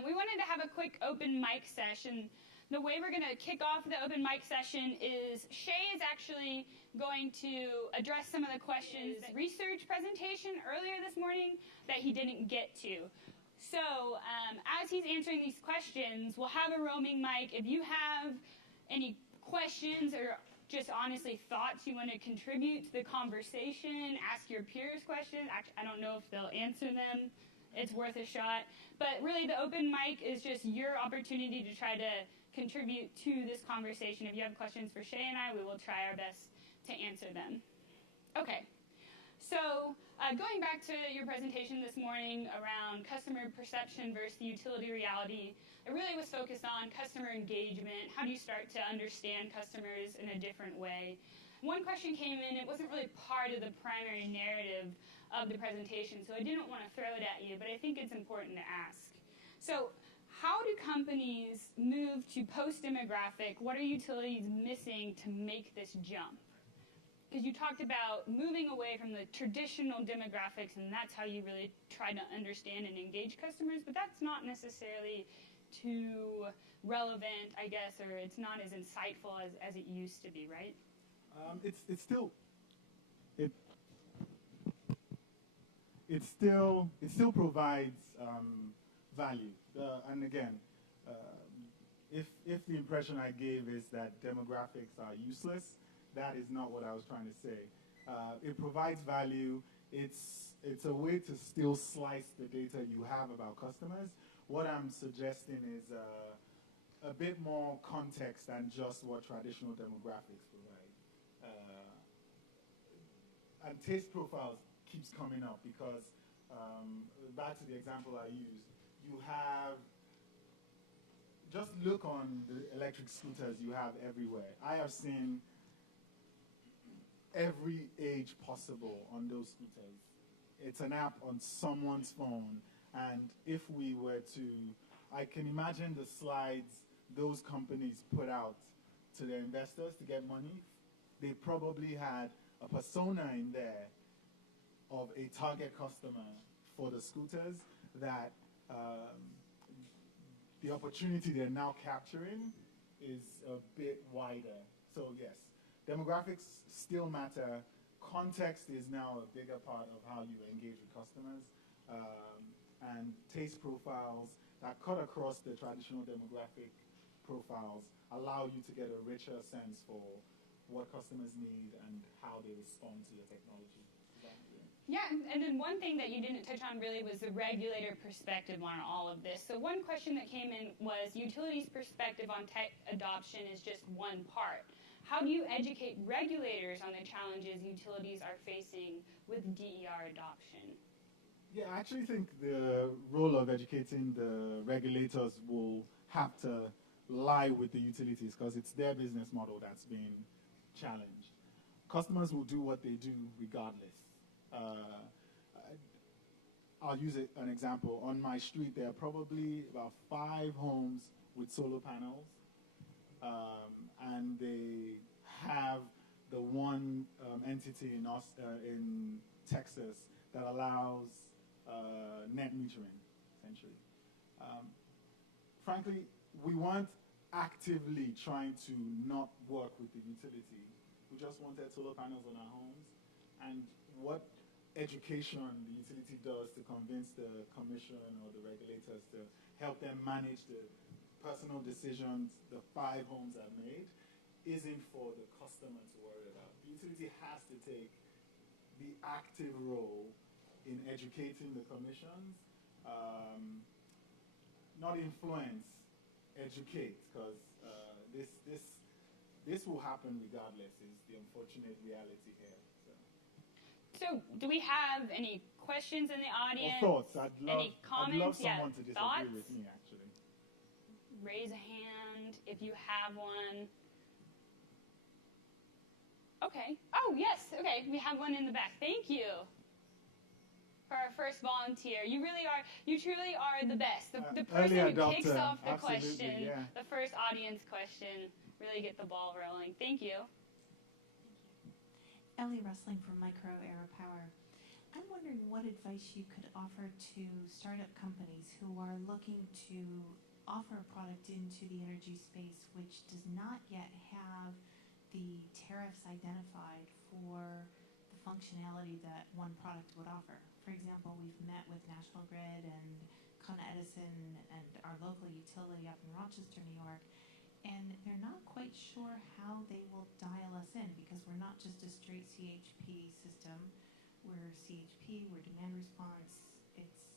we wanted to have a quick open mic session. The way we're going to kick off the open mic session is Shay is actually going to address some of the questions research presentation earlier this morning that he didn't get to. So as he's answering these questions, we'll have a roaming mic. If you have any questions or just honestly thoughts you want to contribute to the conversation, ask your peers questions. Actually, I don't know if they'll answer them. It's worth a shot. But really, the open mic is just your opportunity to try to contribute to this conversation. If you have questions for Shay and I, we will try our best to answer them. Okay. So going back to your presentation this morning around customer perception versus utility reality, it really was focused on customer engagement. How do you start to understand customers in a different way? One question came in, it wasn't really part of the primary narrative of the presentation, so I didn't want to throw it at you, but I think it's important to ask. So how do companies move to post-demographic? What are utilities missing to make this jump? Because you talked about moving away from the traditional demographics, and that's how you really try to understand and engage customers, but that's not necessarily too relevant, I guess, or it's not as insightful as it used to be, right? It still provides value. And again, if the impression I gave is that demographics are useless, that is not what I was trying to say. It provides value. It's a way to still slice the data you have about customers. What I'm suggesting is a bit more context than just what traditional demographics provide. And taste profiles keeps coming up because, back to the example I used, you have, just look on the electric scooters you have everywhere. I have seen every age possible on those scooters. It's an app on someone's phone, and if we were to, I can imagine the slides those companies put out to their investors to get money. They probably had a persona in there of a target customer for the scooters that the opportunity they're now capturing is a bit wider. So yes, demographics still matter. Context is now a bigger part of how you engage with customers. And taste profiles that cut across the traditional demographic profiles allow you to get a richer sense for what customers need and how they respond to your technology. Yeah, and then one thing that you didn't touch on really was the regulator perspective on all of this. So one question that came in was utilities' perspective on tech adoption is just one part. How do you educate regulators on the challenges utilities are facing with DER adoption? Yeah, I actually think the role of educating the regulators will have to lie with the utilities because it's their business model that's being challenged. Customers will do what they do regardless. I'll use an example. On my street, there are probably about 5 homes with solar panels, and they have the one entity in Texas that allows net metering, essentially. Frankly, we weren't actively trying to not work with the utility. We just wanted solar panels on our homes, and what education the utility does to convince the commission or the regulators to help them manage the personal decisions the 5 homes have made isn't for the customer to worry about. The utility has to take the active role in educating the commissions, not influence, educate, because this will happen regardless is the unfortunate reality here. So do we have any questions in the audience? Or thoughts? Any comments? I'd love someone to disagree thoughts? with me, actually. Raise a hand if you have one. Okay. Oh, yes. Okay, we have one in the back. Thank you for our first volunteer. You truly are the best. The person who kicks off the question, yeah. the first audience question, really get the ball rolling. Thank you. Ellie Rustling from Micro Aero Power. I'm I'm wondering what advice you could offer to startup companies who are looking to offer a product into the energy space which does not yet have the tariffs identified for the functionality that one product would offer. For example, we've met with National Grid and Con Edison and our local utility up in Rochester, New York, and they're not quite sure how they will dial us in because we're not just a straight CHP system. We're CHP, we're demand response. It's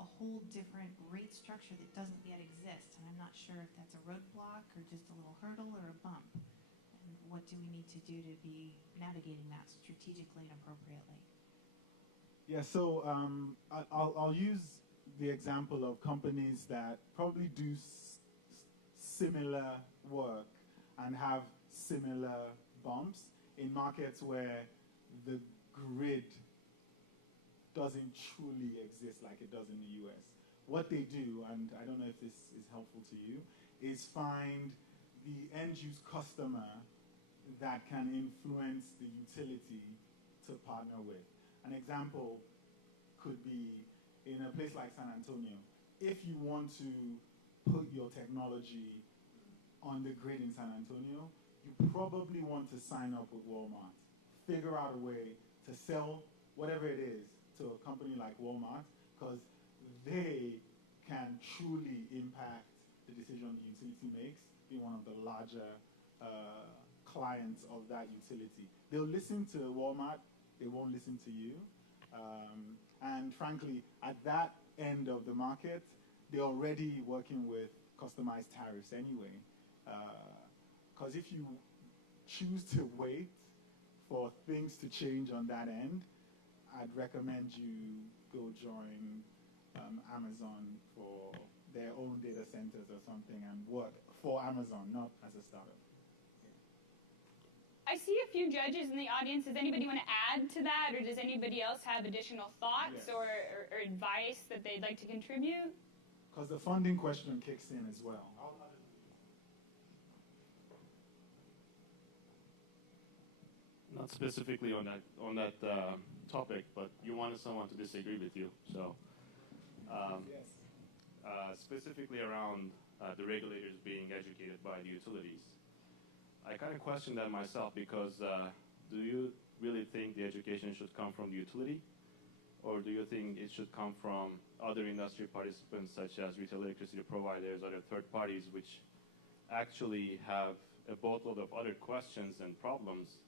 a whole different rate structure that doesn't yet exist, and I'm not sure if that's a roadblock or just a little hurdle or a bump. And what do we need to do to be navigating that strategically and appropriately? Yeah, so I'll use the example of companies that probably do similar work and have similar bumps in markets where the grid doesn't truly exist like it does in the US. What they do, and I don't know if this is helpful to you, is find the end-use customer that can influence the utility to partner with. An example could be in a place like San Antonio. If you want to put your technology on the grid in San Antonio, you probably want to sign up with Walmart. Figure out a way to sell whatever it is to a company like Walmart, because they can truly impact the decision the utility makes, be one of the larger clients of that utility. They'll listen to Walmart, they won't listen to you. And frankly, at that end of the market, they're already working with customized tariffs anyway. Because if you choose to wait for things to change on that end, I'd recommend you go join Amazon for their own data centers or something and work for Amazon, not as a startup. I see a few judges in the audience. Does anybody want to add to that, or does anybody else have additional thoughts Yes. or advice that they'd like to contribute? Because the funding question kicks in as well. Not specifically on that topic, but you wanted someone to disagree with you. So, Yes. specifically around the regulators being educated by the utilities. I kind of question that myself because do you really think the education should come from the utility, or do you think it should come from other industry participants such as retail electricity providers, other third parties, which actually have a boatload of other questions and problems,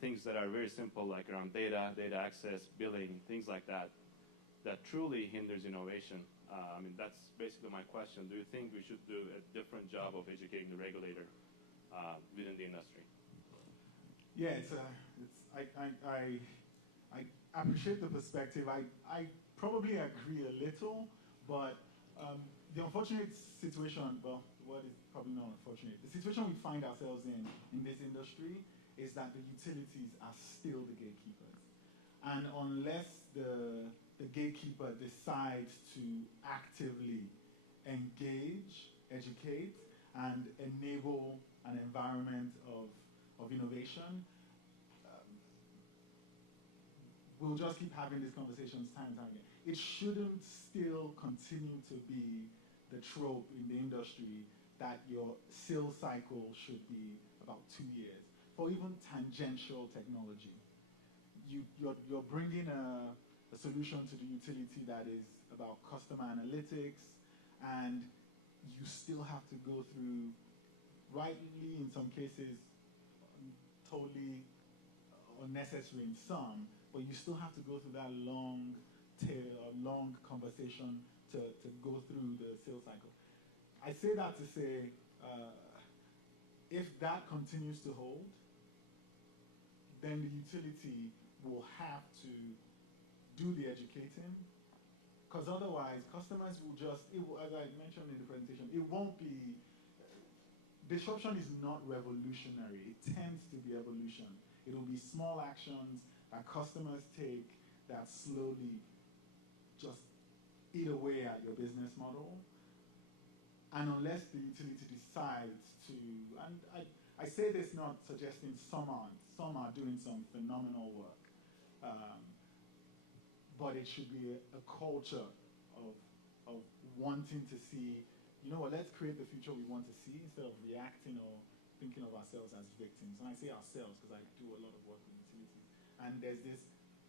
things that are very simple like around data access, billing, things like that, that truly hinders innovation? I mean, that's basically my question. Do you think we should do a different job of educating the regulator within the industry? Yeah, I appreciate the perspective. I probably agree a little, but the unfortunate situation, well, what is probably not unfortunate, the situation we find ourselves in this industry is that the utilities are still the gatekeepers. And unless the gatekeeper decides to actively engage, educate, and enable an environment of innovation, we'll just keep having these conversations time and time again. It shouldn't still continue to be the trope in the industry that your sales cycle should be about 2 years for even tangential technology. You're bringing a solution to the utility that is about customer analytics, and you still have to go through, rightly in some cases, totally unnecessary in some, but you still have to go through that long conversation to go through the sales cycle. I say that to say, if that continues to hold, then the utility will have to do the educating, because otherwise customers will just, as I mentioned in the presentation, it won't be, disruption is not revolutionary. It tends to be evolution. It will be small actions that customers take that slowly just eat away at your business model. And unless the utility decides to, and I say this not suggesting some aren't, some are doing some phenomenal work. but it should be a culture of wanting to see, you know what, let's create the future we want to see instead of reacting or thinking of ourselves as victims. And I say ourselves because I do a lot of work with utilities. And there's this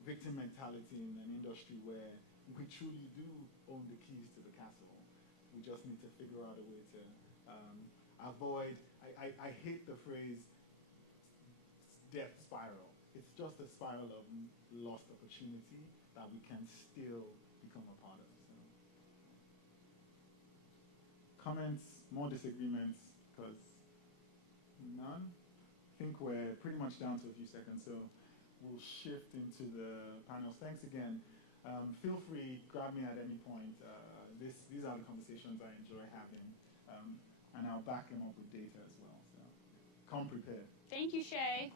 victim mentality in an industry where we truly do own the keys to the castle. We just need to figure out a way to avoid, I hate the phrase death spiral. It's just a spiral of lost opportunity that we can still become a part of. So. Comments, more disagreements, because none? I think we're pretty much down to a few seconds, so we'll shift into the panels. Thanks again. Feel free, grab me at any point. These are the conversations I enjoy having, and I'll back them up with data as well. So come prepared. Thank you, Shay.